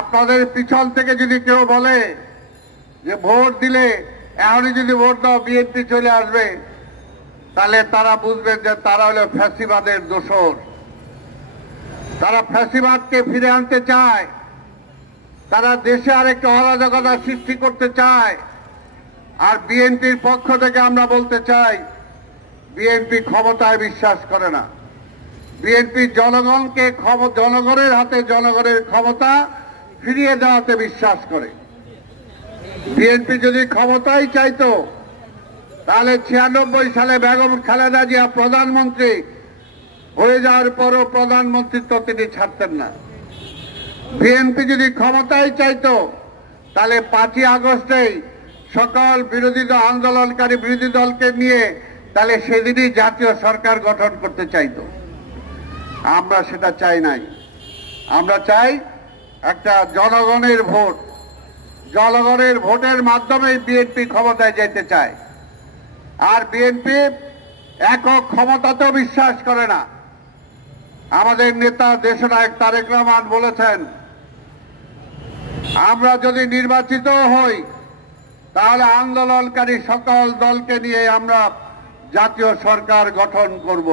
আপনাদের পিছন থেকে যদি কেউ বলে যে ভোট দিলে এখনই যদি ভোট দাও বিএনপি চলে আসবে, তাহলে তারা বুঝবেন যে তারা হলো ফ্যাসিবাদের দোসর। তারা ফ্যাসিবাদকে ফিরে আনতে চায়, তারা দেশে আরেকটা অরাজকতা সৃষ্টি করতে চায়। আর বিএনপির পক্ষ থেকে আমরা বলতে চাই, বিএনপি ক্ষমতায় বিশ্বাস করে না। বিএনপি জনগণের হাতে জনগণের ক্ষমতা ফিরিয়ে দেওয়াতে বিশ্বাস করে। বিএনপি যদি ক্ষমতাই চাইতো, তাহলে 96 সালে বেগম খালেদা জিয়া প্রধানমন্ত্রী হয়ে যাওয়ার পরও প্রধানমন্ত্রিত্ব তিনি ছাড়তেন না। বিএনপি যদি ক্ষমতাই চাইতো, তাহলে 5ই আগস্টেই সকল আন্দোলনকারী বিরোধী দলকে নিয়ে তাহলে সেদিনই জাতীয় সরকার গঠন করতে চাইতো। আমরা সেটা চাই নাই। আমরা চাই একটা জনগণের ভোট। জনগণের ভোটের মাধ্যমে বিএনপি ক্ষমতায় যেতে চায়। আর বিএনপি একক ক্ষমতাতেও বিশ্বাস করে না। আমাদের নেতা দেশনায়ক তারেক রহমান বলেছেন, আমরা যদি নির্বাচিত হই তাহলে আন্দোলনকারী সকল দলকে নিয়ে আমরা জাতীয় সরকার গঠন করব।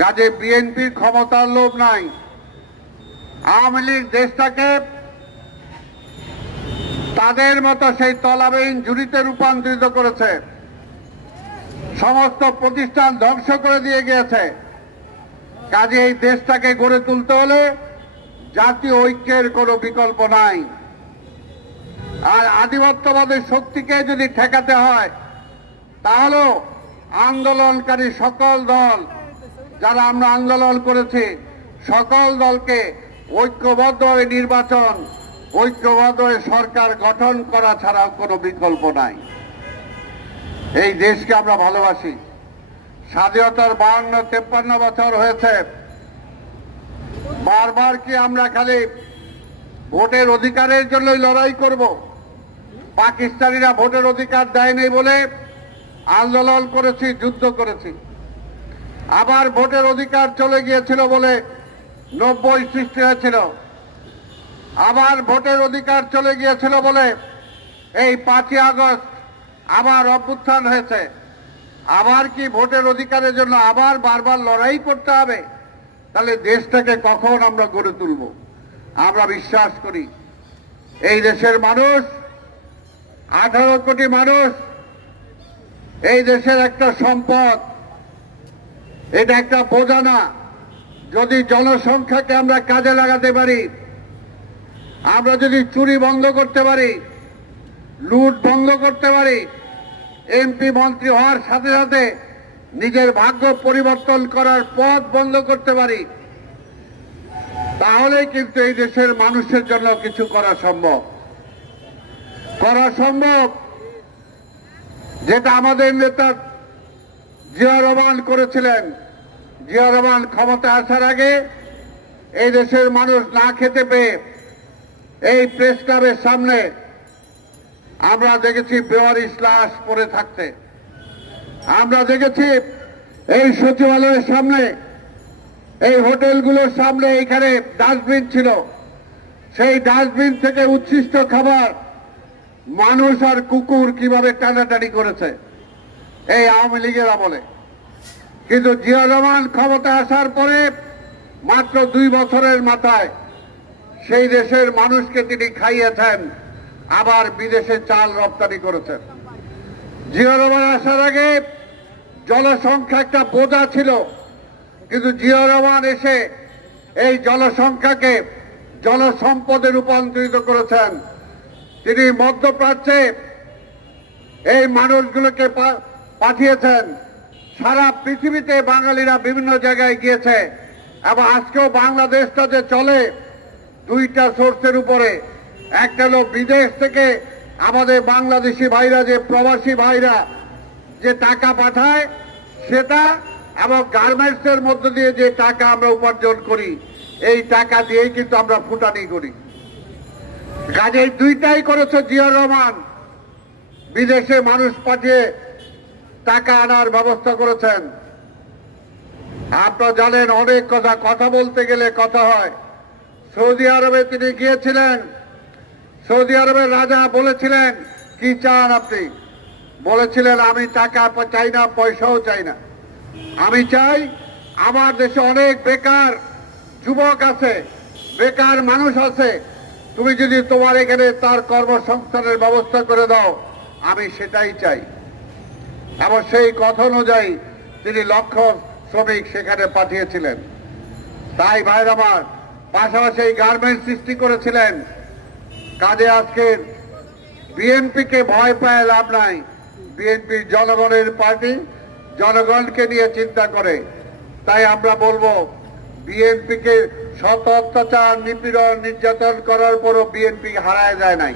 কাজে বিএনপির ক্ষমতার লোভ নাই। আওয়ামী লীগ দেশটাকে তাদের মতো সেই তলাবিহীন ঝুড়িতে রূপান্তরিত করেছে, সমস্ত প্রতিষ্ঠান ধ্বংস করে দিয়ে গিয়েছে। কাজে এই দেশটাকে গড়ে তুলতে হলে জাতীয় ঐক্যের কোনো বিকল্প নাই। আর আধিপত্যবাদের শক্তিকে যদি ঠেকাতে হয়, তাহলেও আন্দোলনকারী সকল দল, যারা আমরা আন্দোলন করেছি, সকল দলকে ঐক্যবদ্ধভাবে নির্বাচন, ঐক্যবদ্ধভাবে সরকার গঠন করা ছাড়া কোনো বিকল্প নাই। এই দেশকে আমরা ভালোবাসি। স্বাধীনতার 52-53 বছর হয়েছে। বারবার কি আমরা খালি ভোটের অধিকারের জন্যই লড়াই করব? পাকিস্তানিরা ভোটের অধিকার দেয়নি বলে আন্দোলন করেছি, যুদ্ধ করেছি। আবার ভোটের অধিকার চলে গিয়েছিল বলে 90 সৃষ্টি হয়েছিল। আবার ভোটের অধিকার চলে গিয়েছিল বলে এই 5ই আগস্ট আবার অভ্যুত্থান হয়েছে। আবার কি ভোটের অধিকারের জন্য আবার বারবার লড়াই করতে হবে? তাহলে দেশটাকে কখন আমরা গড়ে তুলব? আমরা বিশ্বাস করি এই দেশের মানুষ, 18 কোটি মানুষ, এই দেশের একটা সম্পদ, এটা একটা বোঝা না। যদি জনসংখ্যাকে আমরা কাজে লাগাতে পারি, আমরা যদি চুরি বন্ধ করতে পারি, লুট বন্ধ করতে পারি, এমপি মন্ত্রী হওয়ার সাথে সাথে নিজের ভাগ্য পরিবর্তন করার পথ বন্ধ করতে পারি, তাহলে কিন্তু এই দেশের মানুষের জন্য কিছু করা সম্ভব। যেটা আমাদের নেতা জিয়া রহমান করেছিলেন। জিয়া রহমান ক্ষমতায় আসার আগে এই দেশের মানুষ না খেতে পেয়ে এই প্রেস ক্লাবের সামনে আমরা দেখেছি বেওয়ারিশ লাশ পড়ে থাকতে। আমরা দেখেছি এই সচিবালয়ের সামনে, এই হোটেলগুলোর সামনে এখানে ডাস্টবিন ছিল, সেই ডাস্টবিন থেকে উচ্ছিষ্ট খাবার মানুষ আর কুকুর কিভাবে টানাটানি করেছে এই আওয়ামী লীগের আমলে। কিন্তু জিয়া রহমান ক্ষমতায় আসার পরে মাত্র 2 বছরের মাথায় সেই দেশের মানুষকে তিনি খাইয়েছেন, আবার বিদেশে চাল রপ্তানি করেছেন। জিয়া রহমান আসার আগে জনসংখ্যা একটা বোঝা ছিল, কিন্তু জিয়া রহমান এসে এই জনসংখ্যাকে জনসম্পদে রূপান্তরিত করেছেন। তিনি মধ্যপ্রাচ্যে এই মানুষগুলোকে পাঠিয়েছেন। সারা পৃথিবীতে বাঙালিরা বিভিন্ন জায়গায় গিয়েছে এবং আজকেও বাংলাদেশটা যে চলে 2টা সোর্সের উপরে। একটা হলো বিদেশ থেকে আমাদের বাংলাদেশি ভাইরা, যে প্রবাসী ভাইরা যে টাকা পাঠায় সেটা, এবং গার্মেন্টসের মধ্য দিয়ে যে টাকা আমরা উপার্জন করি, এই টাকা দিয়েই কিন্তু আমরা ফুটানি করি। কাজেই 2টাই করেছে জিয়া রহমান। বিদেশে মানুষ পাঠিয়ে টাকা আনার ব্যবস্থা করেছেন। আপনারা জানেন অনেক কথা বলতে গেলে কথা হয়। সৌদি আরবে তিনি গিয়েছিলেন। সৌদি আরবের রাজা বলেছিলেন, কি চান আপনি? বলেছিলেন, আমি টাকা চাই না, পয়সাও চাই না, আমি চাই আমার দেশে অনেক বেকার যুবক আছে, বেকার মানুষ আছে, তুমি যদি তোমার এখানে তার কর্মসংস্থানের ব্যবস্থা করে দাও, আমি সেটাই চাই। এবং সেই কথা অনুযায়ী তিনি লক্ষ শ্রমিক সেখানে পাঠিয়েছিলেন। তাই ভাইরা আমার, পাশাপাশি এই গার্মেন্টস সৃষ্টি করেছিলেন। কাজে আজকের বিএনপিকে ভয় পায় লাভ নাই। বিএনপি জনগণের পার্টি, জনগণকে নিয়ে চিন্তা করে। তাই আমরা বলবো, বিএনপিকে শত অত্যাচার, নিপীড়ন, নির্যাতন করার পরও বিএনপি হারায় যায় নাই।